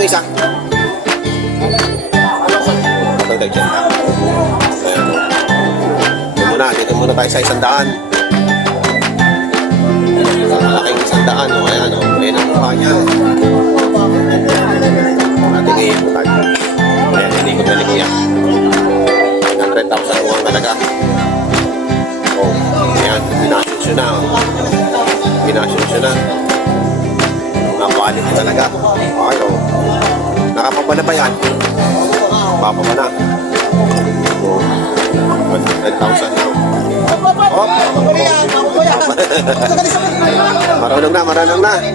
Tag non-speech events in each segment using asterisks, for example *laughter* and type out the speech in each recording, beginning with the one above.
itong isa. Ito dagdag na. Ayan. Muna, dito muna tayo sa isang daan. Malaking isang daan, o ayan, o. Ayan ang mukha niya. Ating iikutan. Ayan, hindi ko na kuya. 100,000 ang talaga. Oh, ayan, pinasyon na. Pinasyon siya na. Napalit talaga. Ay, oh. Nakapabala ba yan? Papa ba na? Oh, 100,000 na. Oh, marunong na, marunong na. Ay,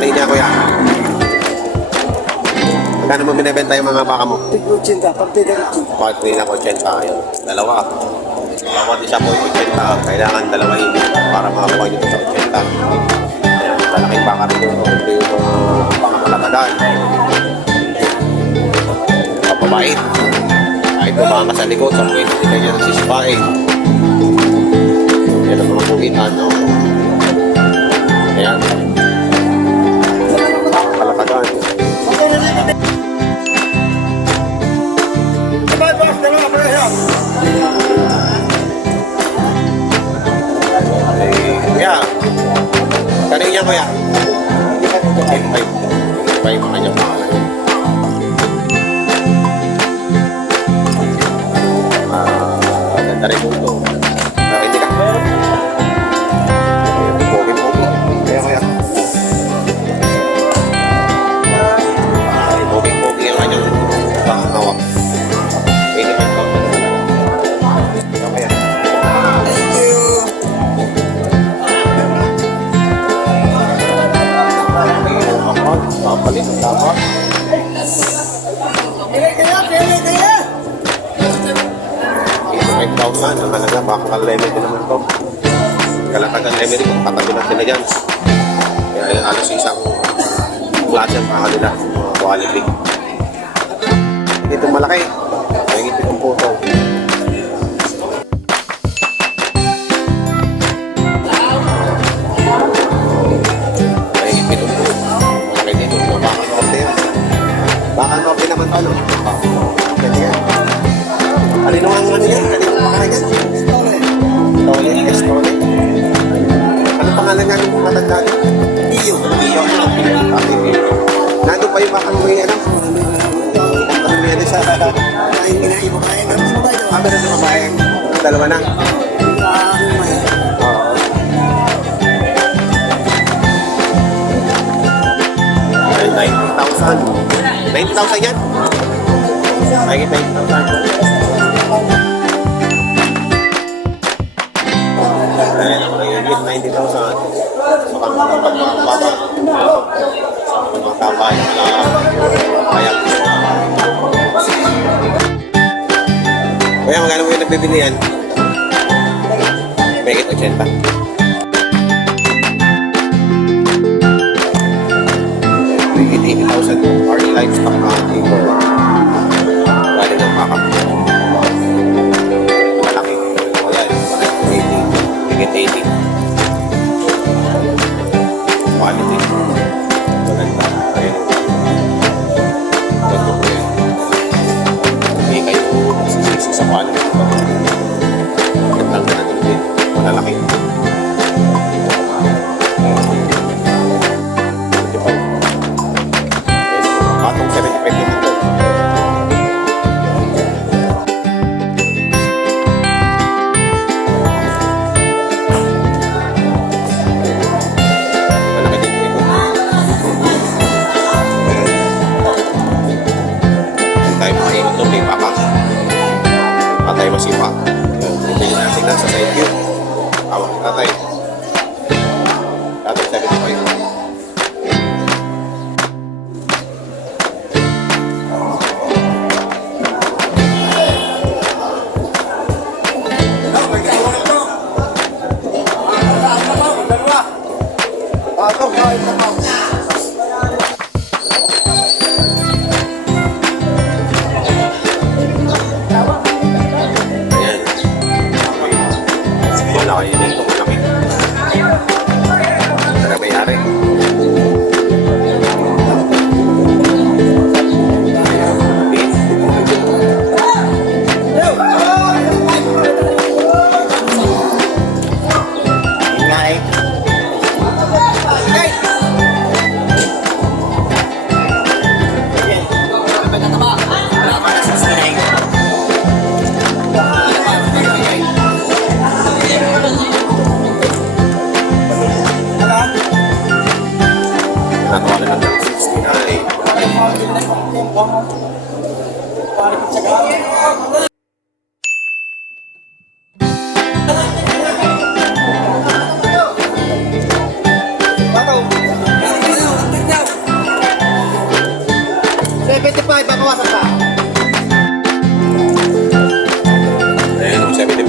Magkano niya kuya? Magkano mo binibenta yung mga baka mo? Tigluchinta, pagtitigluchinta. Pati na 80 yun. Dalawa. Bawat isa po 80. Kailangan dalawa yun para makakuha nyo sa 80. Ayan, talaking baka rin yung mga baka malatagan. Kapabait. Kahit umama sa likod, sa puwit, hindi kanya nagsisipain. Yan ang mga puwitan, no? Ayan. Kalatagan. Kanin niya, kuya. Five, five. Five ang kanyang pangalan. Ah, ganda rin po Kaya. 5,000 ang halaga, baka ka-lemon din naman to. Kalatagan lemon din, kung katabi na sila dyan. Kaya halos isang klase ang mga kanila, mga quality. Ito malaki, may ngipit ang puto. Ano Ay, inay mo kaya. Ano ba yun? Ah, meron na babae. Dalawa na. Ah, ano mo yan? Oo. Ay, 90,000. 90,000 yan? Ay, 90,000. Ayan, ang mga unit, 90,000. So, ang mga pagbababa. Mga kabay, mga bibili yan? May 80. livestock hunting or galing ng makap. Malaki. Ayan, 80. Higit 80.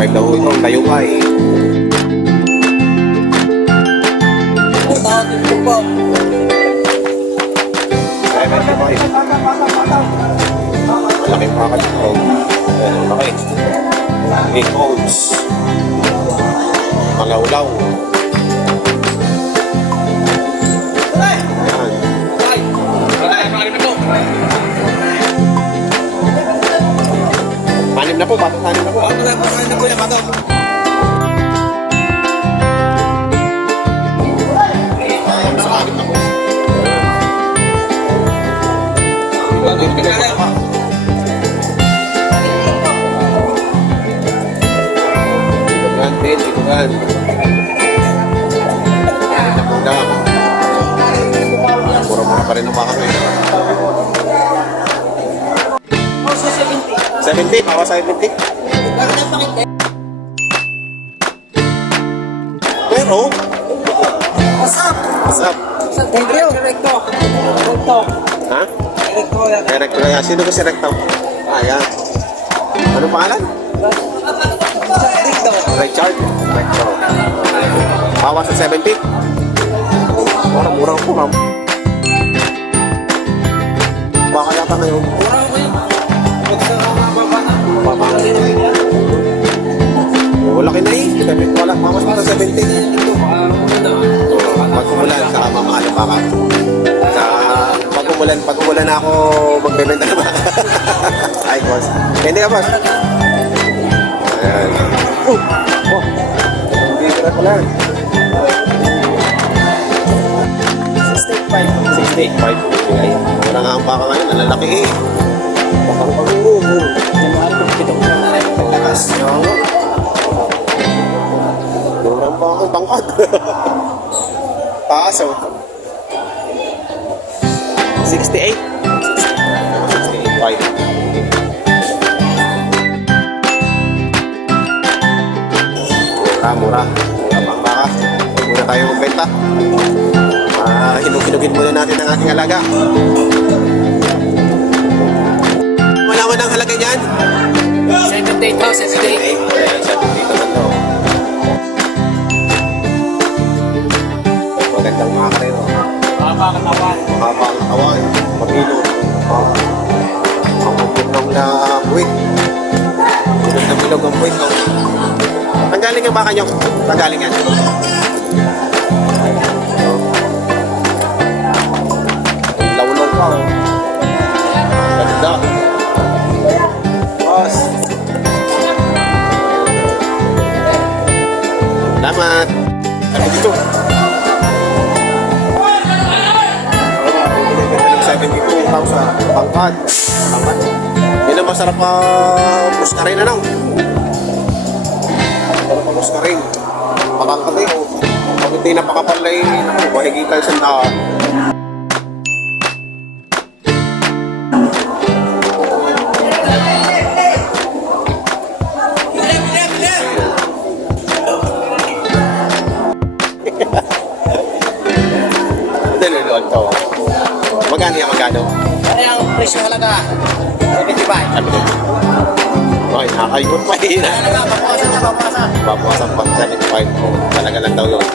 Ayan, 75 daw ito. Tayo pa eh. Seventy five. Malaki pa ka dito. Ayan, ang laki. Eight ounce. Malawlaw. Ayan. Na po, batang anim na po. Anim na po. Yan yan. Yan na po lang. Mura-mura pa rin ang baka ngayon. 70, bawa 70. Pero, what's up? Thank you. Recto. Recto. Ha? Recto. Recto na yan. Sino ko si Recto? Ah, yan. Ano pangalan? Recto. Richard. Recto. Bawa sa 70. Mura-mura po, ma'am. Baka yata ngayon. Mura 70? 70 wala. Mamas pa 70. Pag-umulan, saka pa ka. Sa pag-umulan, pag-umulan na ako magbebenta na ba? Ay, boss. Hindi ka, boss. Ayan. Oh! Oh! Hindi ka na pala. 68.5. 68.5. Ay, wala nga ang baka ngayon. Ang lalaki eh. Baka pag-umulan. Yung oh. mahal ko, kita ko na. Ang lakas. Yung bangkad. Taas oh. 68. 65. Mura, mura. Mura baka. Muna tayo magbenta. Ah, hinug-hinugin muna natin ang ating alaga. Malaman ang halaga niyan? 78,000. 78. Galing yan? Lawlaw pa oh. Ganda. Boss. Salamat. Ano dito? 72,000 pangkat. Pangkat. Yan ang masarap pa puska rin ano? Masarap Pakangkat eh. oh. Pag hindi napakapalay, mahigit tayo sa daan. Luluwag to. Magkano yan, magkano? Ano yung presyo halaga? 75. Sabi ko. Okay, nakakaikot pa yun. Babawasan pa sa 75 ko. Talaga lang daw yun.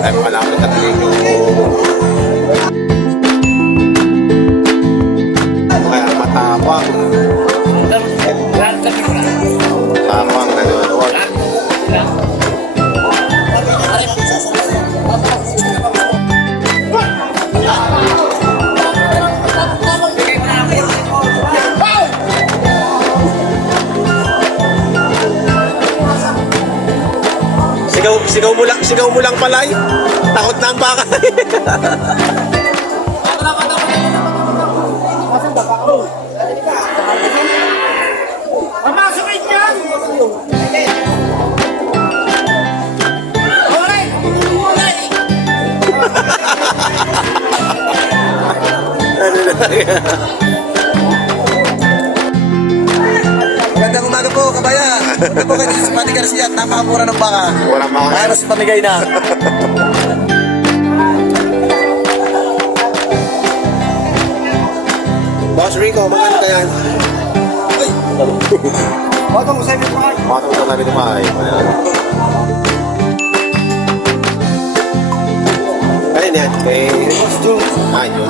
Ay, pala ako nagkatilig yung... Sigaw, sigaw mo lang, sigaw mo lang palay. Takot na ang baka. Papasukin yan! Ulay! Ulay! Magandang umaga po, kabaya. Ito po kayo sa Pati Garcia napakamura ng baka. Walang baka. Kaya mas pamigay na. Boss Rico, magkano ka yan? Batong sa inyo pa. Matang ka namin tumahay. Ayan. Kanina yan? Kay... Ah, yun.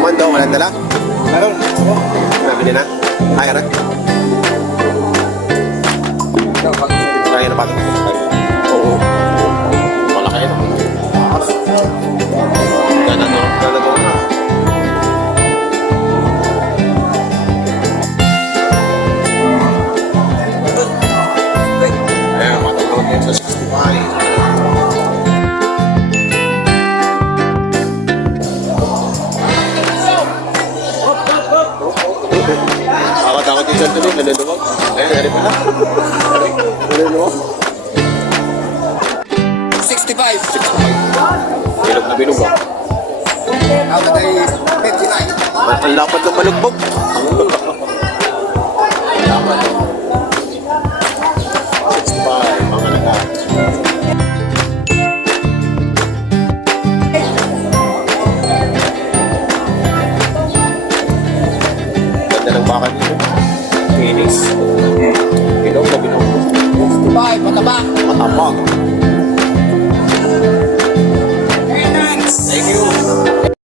Mando, walang dala? Meron. Nabili na? Kaya na? Kaya na ba ito? Oo. Wala kaya na. Gana no? Gana no? Ayan, matawag yan sa 65. Ako takot yung santo din, naluluwag. Ayun, hari pala. Hari, naluluwag. 65. Bilog na bilog ah. Out of the 59. Ang ang lapad ng balugbog. Lapad. *laughs*